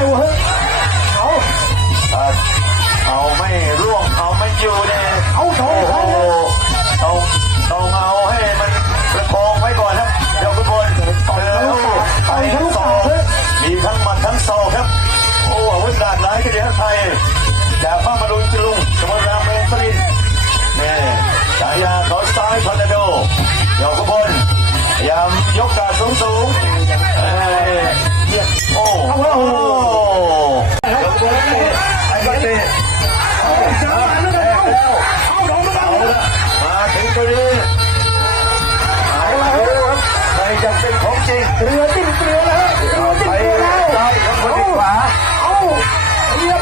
ร็วเฮ้ยเอาเอาไม่ร่วงเอาไม่อยู่เน่เอาโถเอาต้องเอาให้มันประคองไว้ก่อนครับเดี๋ยวทุกคนต่อยทั้อทั้งสองมีทั้งมันทั้งศอกครับ โอ้โหวุธหลากหลายกันเดียวไทยจากพระมรุนจุลุงจังหวัดรามเมงสลินนี่ยฉายาเขา เรือติ้มเรือแล้วเรือติ้มเรือแล้วเอาเอาเหยียบ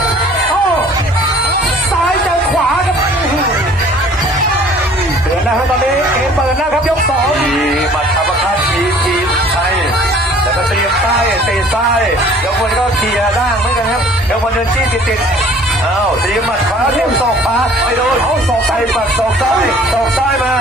เอาซ้ายเจอขวาครับเดือนะครับตอนนี้เกมเปิดนะครับยกสองมีบัตรธรรมคัตมีจีนไทยแล้วก็เตรียมใต้เตะใต้แล้วคนก็เขี่ยร่างเหมือนกันครับแล้วคนเดินจี้ติดติดอ้าวเตรียมหมัดขวาเตรียมศอกขวาไปโดนเขาศอกใส่ปัดศอกซ้ายศอกซ้ายมา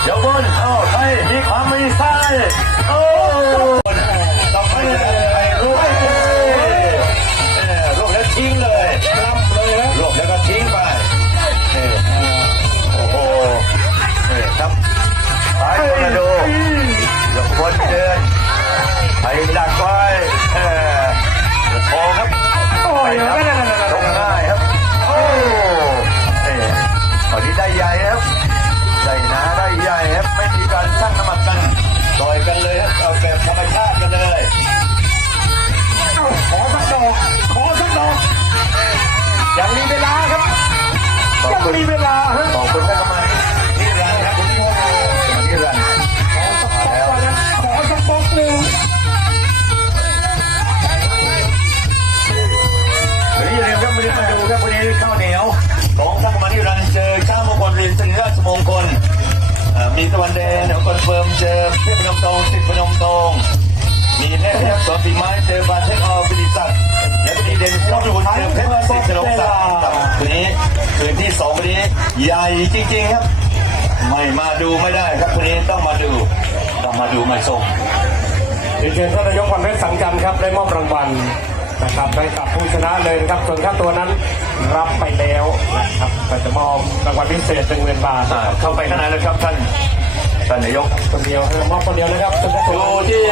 เดี๋ยวบนเอาไทยมีความมีไส้โอ้ำลีสิริราสมงคลมีตะวันแดงเดี๋ยวคอนเฟิร์มเจอเทพนมตรงสิทธิพนมตรงมีแม่แทบตัวฝีไม้เจอบานเทคออฟิลิสัตและพอมีเด่นพ่อดูเจอเพชรสิทธิพนมศังคืนนี้คืนที่สองวันนี้ใหญ่จริง ๆครับ ไม่มาดูไม่ได้ครับคืนนี้ต้องมาดูต้องมาดูมางเดีเจท่านนายกวันเพชรสังกันครับได้มอบรางวัล นะครับได้กับผู้ชนะเลยนะครับส่วนค่าตัวนั้นรับไปแล้วนะครับแต่จะมอบรางวัลพิเศษเป็นเงินบาทเข้าไปข้างในเลยครับท่านท่านนายกคนเดียวให้มอบคนเดียวนะครับส่วนค่าตัวดูที่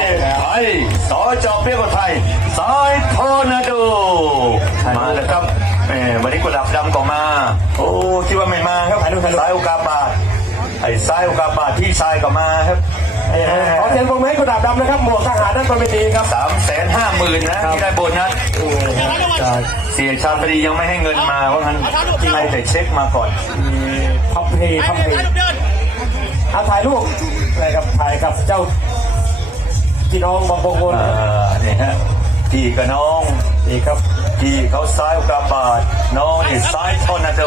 ไทยสจเพียงไทยสายทอร์นาโดมาแล้วครับแหมวันนี้กุหลบดำก็มา โอ้คิดว่าไม่มาครับสายโอกาสบาทไอ้สายโอกาสบาทที่ชายก็มาครับ ขอเสียงปรบมือให้กุหลาบดำนะครับหมวกทหารนั่นเป็นเวทีครับสามแสนห้าหมื่นนะที่ได้โบนัสใช่เสียชาตรียังไม่ให้เงินมาเพราะงั้นให้แต่เช็คมาก่อนมีพับเพย์พับเพย์เอาถ่ายรูปอะไรครับถ่ายกับเจ้าพี่น้องบางคนอ่านี่ฮะพี่กับน้องนี่ครับพี่เขาซ้ายอุกาบาตน้องนี่ซ้ายทอร์นาโด